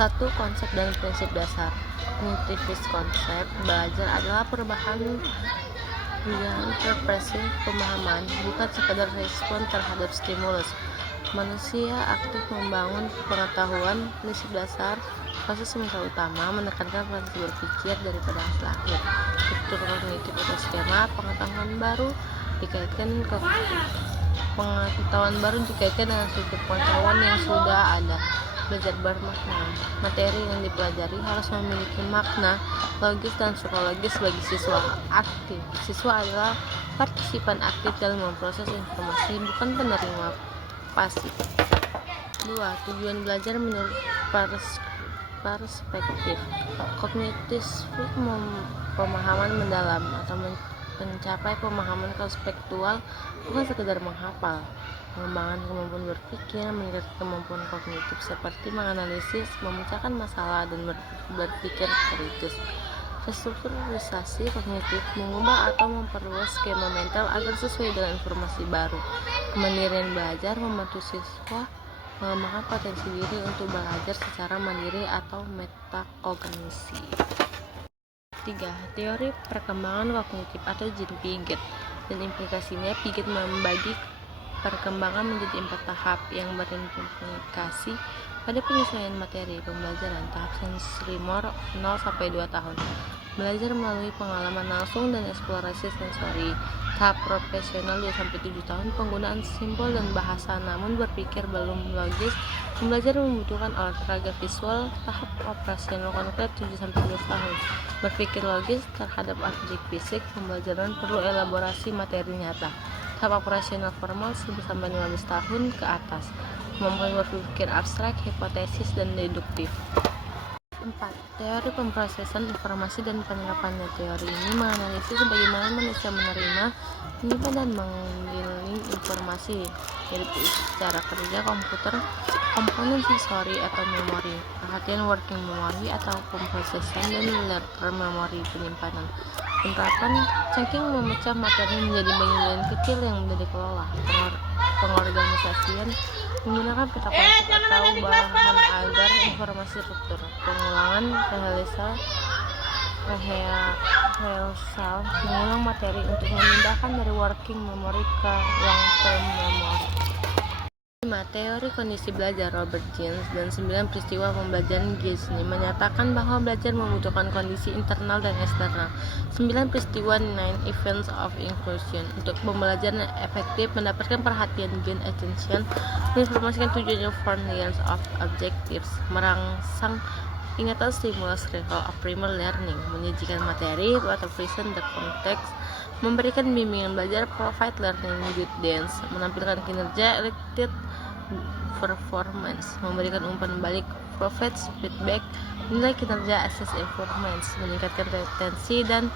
Satu, konsep dan prinsip dasar. Kognitif konsep belajar adalah perubahan interpretasi pemahaman, bukan sekadar respon terhadap stimulus. Manusia aktif membangun pengetahuan. Prinsip dasar, proses mental utama, menekankan proses berpikir daripada hasil akhir. Struktur kognitif atau skema pengetahuan baru dikaitkan dengan struktur pengetahuan yang sudah ada. Belajar bermakna. Materi yang dipelajari harus memiliki makna logis dan psikologis bagi siswa aktif. Siswa adalah partisipan aktif dalam memproses informasi, bukan penerima pasif. 2. Tujuan belajar menurut perspektif. Kognitif pemahaman mendalam atau mencapai pemahaman konseptual, bukan sekedar menghafal. Mengembangkan kemampuan berpikir, meningkatkan kemampuan kognitif seperti menganalisis, memecahkan masalah, dan berpikir kritis. Restrukturisasi kognitif, mengubah atau memperluas skema mental agar sesuai dengan informasi baru. Kemandirian belajar membantu siswa mengembangkan potensi diri untuk belajar secara mandiri atau metakognisi. 3. Teori perkembangan kognitif atau Jean Piaget dan implikasinya. Piaget membagi perkembangan menjadi 4 tahap yang berimplikasi pada penyesuaian materi pembelajaran. Tahap sensorimor 0-2 tahun, belajar melalui pengalaman langsung dan eksplorasi sensori. Tahap profesional 2-7 tahun, penggunaan simbol dan bahasa namun berpikir belum logis, belajar membutuhkan alat peraga visual. Tahap operasional konkret 7-12 tahun, berpikir logis terhadap objek fisik, pembelajaran perlu elaborasi materi nyata. Tahap operasional formal 10-15 tahun ke atas, kemampuan berpikir abstrak, hipotesis, dan deduktif. 4. Teori pemrosesan informasi dan penerapannya. Teori ini menganalisis bagaimana manusia menerima, menyimpan, dan menggiling informasi. Jadi cara kerja komputer, komponen sensori atau memori, perhatian working memory atau pemrosesan, dan lateral memory penyimpanan. Penerapan cangking memecah materi menjadi bagian kecil yang mudah dikelola. Pengorganisasian menggunakan peta konsep atau bahan agar informasi struktur. Pengulangan rehearsal mengulang materi untuk memindahkan dari working memory ke long term memory. 5. Teori kondisi belajar Robert Jens dan 9 peristiwa pembelajaran Genshin menyatakan bahwa belajar membutuhkan kondisi internal dan eksternal. 9 peristiwa 9 events of inclusion. Untuk pembelajaran efektif, mendapatkan perhatian gain attention, menginformasikan tujuannya for millions of objectives, merangsang ingatan stimulus recall of primer learning, menyajikan materi atau present the context, memberikan bimbingan belajar provide learning guidance, menampilkan kinerja elected performance, memberikan umpan balik provide feedback, menilai kinerja assess performance, meningkatkan retensi dan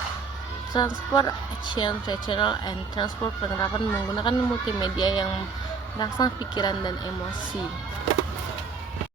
transfer action regional and transport penerapan menggunakan multimedia yang merangsang pikiran dan emosi.